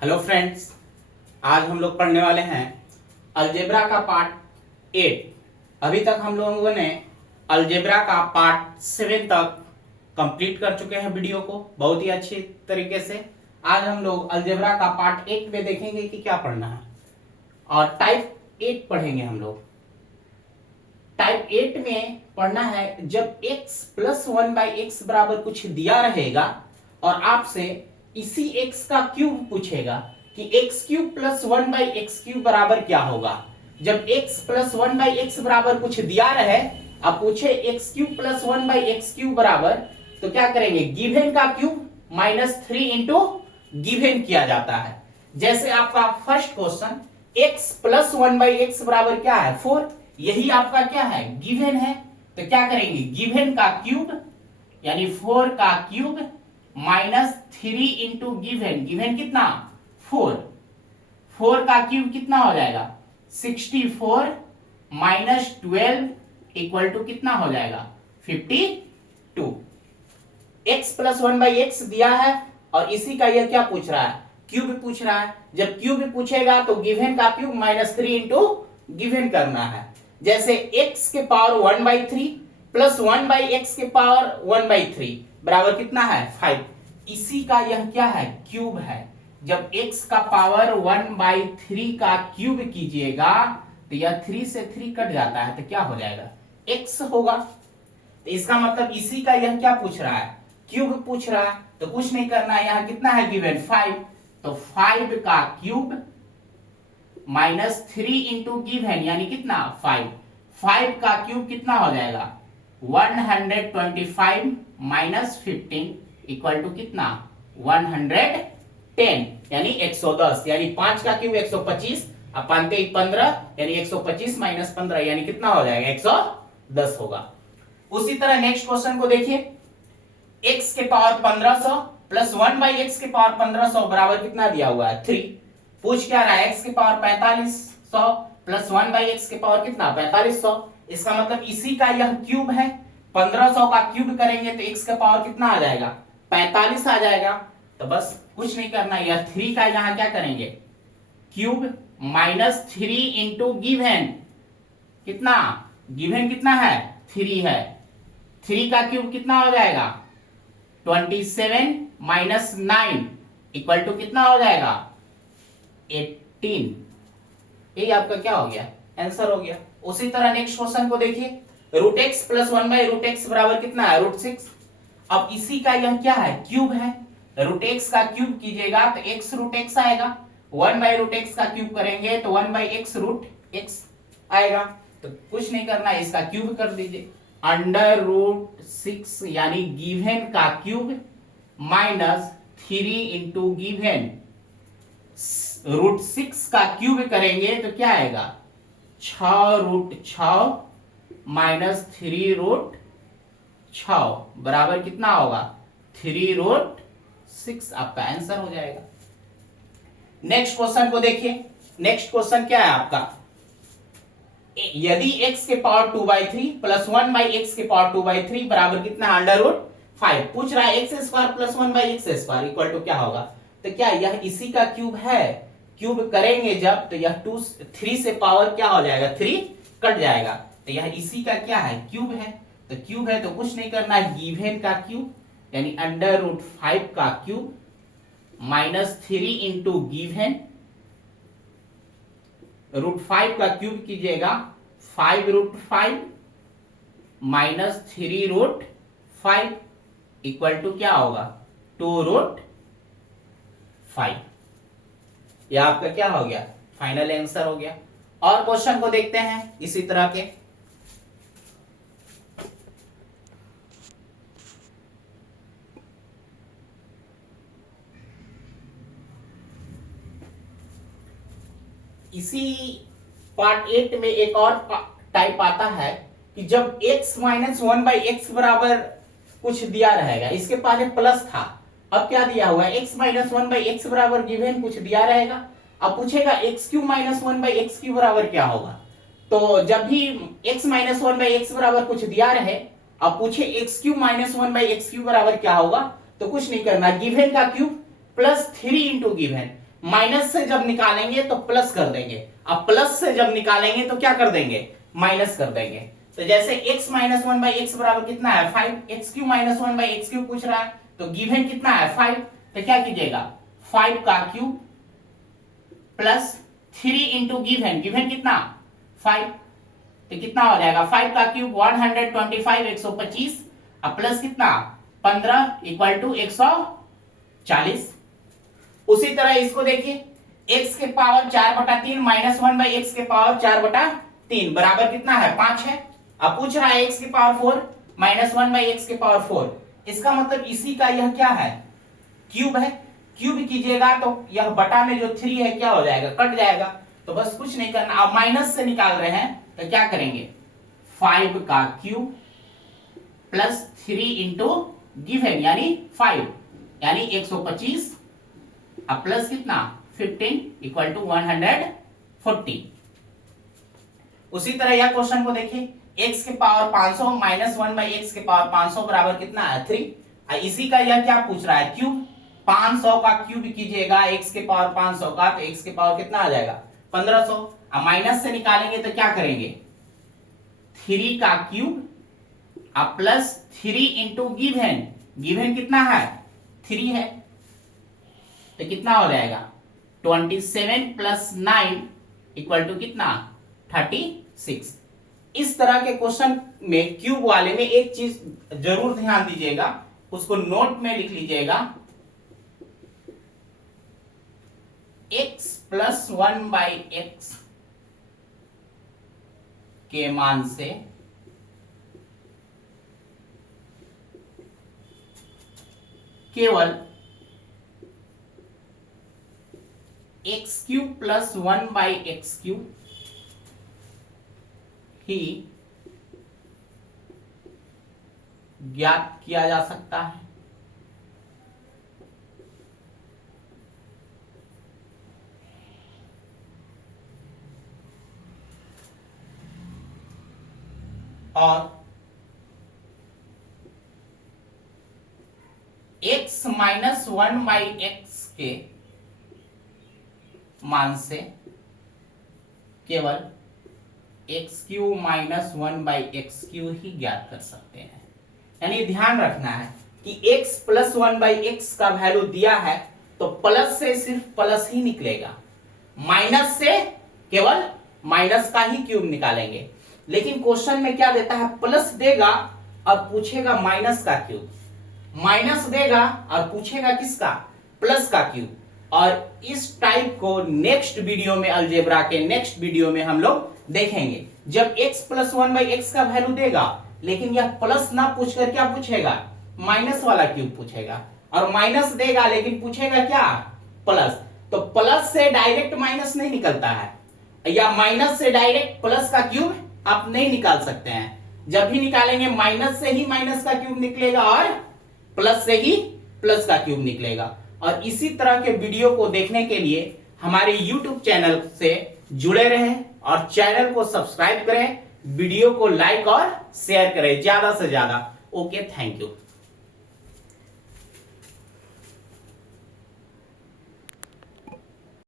Hello friends, आज हम लोग पढ़ने वाले हैं अलजेब्रा का पार्ट 8। अभी तक हम लोगों ने अलजेब्रा का पार्ट 7 तक कंप्लीट कर चुके हैं वीडियो को बहुत ही अच्छी तरीके से। आज हम लोग अलजेब्रा का पार्ट 8 में देखेंगे कि क्या पढ़ना है और टाइप 8 पढ़ेंगे हम लोग। टाइप 8 में पढ़ना है जब x प्लस 1/x बराबर कुछ दिया रहेगा और आपसे इसी x का क्यूब पूछेगा कि x cube plus 1/x cube बराबर क्या होगा। जब x प्लस 1/x बराबर कुछ दिया रहे, अब पूछे x cube plus 1/x cube बराबर, तो क्या करेंगे, गिवन का क्यूब -3 इंटू गिवन किया जाता है। जैसे आपका first question x plus 1/x बराबर क्या है, 4, यही आपका क्या है, गिवन है। तो क्या करेंगे, गिवन का क्यूब यानी 4 का क्यूब -3 इंटू गिवन, गिवन कितना 4, 4 का क्यूब कितना हो जाएगा 64 -12 इक्वल टू कितना हो जाएगा 52। x प्लस 1/x दिया है और इसी का यह क्या पूछ रहा है, क्यूब पूछ रहा है। जब क्यूब पूछेगा तो गिवन का क्यूब -3 इंटू गिवन करना है। जैसे x के पावर 1/3 प्लस 1/x के पावर 1/3 बराबर कितना है 5। इसी का यह क्या है, क्यूब है। जब x का पावर 1/3 का क्यूब कीजिएगा तो यह 3 से 3 कट जाता है तो क्या हो जाएगा, x होगा। तो इसका मतलब इसी का यह क्या पूछ रहा है, क्यूब पूछ रहा है। तो कुछ नहीं करना है, यहां कितना है गिवन 5, तो 5 का क्यूब -3 इंटू गिवन यानी कितना 5, 5 का क्यूब कितना हो जाएगा 125 -15 इक्वल टू कितना 110 यानी 110, यानी 5 का क्यूब 125 अब 15 यानी 125 -15 यानी कितना हो जाएगा 110 होगा। उसी तरह नेक्स्ट क्वेश्चन को देखिए, x के पावर 1500 प्लस 1/x के पावर 1500 बराबर कितना दिया हुआ है 3। पूछ क्या रहा है, x के पावर 4500 प्लस 1/x के पावर कितना 4500। इसका मतलब इसी का यह क्यूब है, 1500 का क्यूब करेंगे तो x का पावर कितना आ जाएगा 45 आ जाएगा। तो बस कुछ नहीं करना, यह 3 का यहां क्या करेंगे, क्यूब -3 इंटू गिवन, कितना गिवन कितना है 3 है, 3 का क्यूब कितना हो जाएगा 27 -9 इक्वल टू कितना हो जाएगा 18। ये आपका क्या हो गया, आंसर हो गया। उसी तरह नेक्स्ट क्वेश्चन को देखिए, √x प्लस 1/√x बराबर कितना है √6। अब इसी का यह क्या है, क्यूब है। √x का क्यूब कीजिएगा तो x √x आएगा, 1/√x का क्यूब करेंगे तो 1/x √x आएगा। तो कुछ नहीं करना है, इसका क्यूब कर दीजिए, √6 यानी गिवन का क्यूब -3 इंटू गिवन, √6 का क्यूब करेंगे तो क्या आएगा 6√6 -3√6 बराबर कितना होगा 3√6, आपका आंसर हो जाएगा। नेक्स्ट क्वेश्चन को देखिए, नेक्स्ट क्वेश्चन क्या है आपका, यदि x के पावर 2/3 प्लस 1/x के पावर 2/3 बराबर कितना √5। पूछ रहा है x² plus 1/x² equal to क्या होगा। तो क्या यह इसी का क्यूब है, क्यूब करेंगे जब तो यह 3 से पावर क्या हो जाएगा 3 कट जाएगा, तो यह इसी का क्या है, क्यूब है। तो क्यूब है तो कुछ नहीं करना है, गिवन का क्यूब यानी √5 का क्यूब -3 इंटू गिवन, √5 का क्यूब कीजिएगा 5√5 -3√5 इक्वल टू क्या होगा 2√5। यह आपका क्या हो गया, फाइनल आंसर हो गया। और क्वेश्चन को देखते हैं इसी तरह के, इसी पार्ट 8 में एक और टाइप आता है कि जब x - 1/x बराबर कुछ दिया रहेगा, इसके पहले प्लस था, अब क्या दिया हुआ है x - 1/x बराबर गिवन कुछ दिया रहेगा। अब पूछेगा x³ - 1/x³ बराबर क्या होगा। तो जब भी x - 1/x बराबर कुछ दिया रहे, अब पूछे x³ - 1/x³ बराबर क्या होगा, तो कुछ नहीं करना, गिवन का क्यूब +3 इंटू गिवन, माइनस से जब निकालेंगे तो प्लस कर देंगे, अब प्लस से जब निकालेंगे तो क्या कर देंगे, माइनस कर देंगे। तो जैसे x minus one by x बराबर कितना है 5, x cube minus one by X Q पूछ रहा है, तो गिवन कितना है 5, तो क्या कीजिएगा 5 का cube plus 3 into given, given कितना 5, तो कितना हो जाएगा 5 का क्यूब 125 125 अब प्लस कितना 15 इक्वल टू 140। उसी तरह इसको देखिए x के power 4/3 minus one by x के पावर 4/3 बराबर कितना है 5 है। अब पूछ रहा है x की power 4 minus one by x के पावर 4, इसका मतलब इसी का यह क्या है क्यूब है, क्यूब कीजिएगा तो यह बटा में जो 3 है क्या हो जाएगा कट जाएगा, तो बस कुछ नहीं करना। अब माइनस से निकाल रहे हैं तो क्या करेंगे 5 का क्यूब प्लस 3 इंटू गिवन यानी 5 यानी 125 अब प्लस कितना 15 इक्वल टू 140। उसी तरह यह क्वेश्चन को देखिए x के power 500 minus one by x के पावर 500 बराबर कितना है 3। इसी का यह क्या पूछ रहा है क्यूब, 500 का क्यूब कीजिएगा x के पावर 500 का तो x के पावर कितना आ जाएगा 1500। अब माइनस से निकालेंगे तो क्या करेंगे 3 का क्यूब अब प्लस 3 इंटू गिवन, गिवन कितना है 3 है, तो कितना हो जाएगा 27 प्लस 9 इक्वल टू कितना 36। इस तरह के क्वेश्चन में क्यूब वाले में एक चीज जरूर ध्यान दीजिएगा, उसको नोट में लिख लीजिएगा, x प्लस 1 बाई एक्स के मान से केवल X cube plus 1 by X cube ही ज्ञात किया जा सकता है। और x माइनस 1 बाई एक्स के मान से केवल X cube minus 1 by X cube ही ज्ञात कर सकते हैं। यानी ध्यान रखना है कि x प्लस 1 बाई एक्स का वैल्यू दिया है तो प्लस से सिर्फ प्लस ही निकलेगा, माइनस से केवल माइनस का ही क्यूब निकालेंगे। लेकिन क्वेश्चन में क्या देता है प्लस देगा और पूछेगा माइनस का क्यूब, माइनस देगा और पूछेगा किसका प्लस का क्यूब। और इस टाइप को नेक्स्ट वीडियो में अलजेब्रा के नेक्स्ट वीडियो में हम लोग देखेंगे, जब x प्लस 1 बाई एक्स का वैल्यू देगा लेकिन यह प्लस ना पूछकर क्या पूछेगा माइनस वाला क्यूब पूछेगा, और माइनस देगा लेकिन पूछेगा क्या प्लस, तो प्लस से डायरेक्ट माइनस नहीं निकलता है या माइनस से डायरेक्ट प्लस का क्यूब आप नहीं निकाल सकते हैं। जब भी निकालेंगे माइनस से ही माइनस का क्यूब निकलेगा और प्लस से ही प्लस का क्यूब निकलेगा। और इसी तरह के वीडियो को देखने के लिए हमारे YouTube चैनल से जुड़े रहें और चैनल को सब्सक्राइब करें, वीडियो को लाइक और शेयर करें ज्यादा से ज्यादा। Okay, thank you.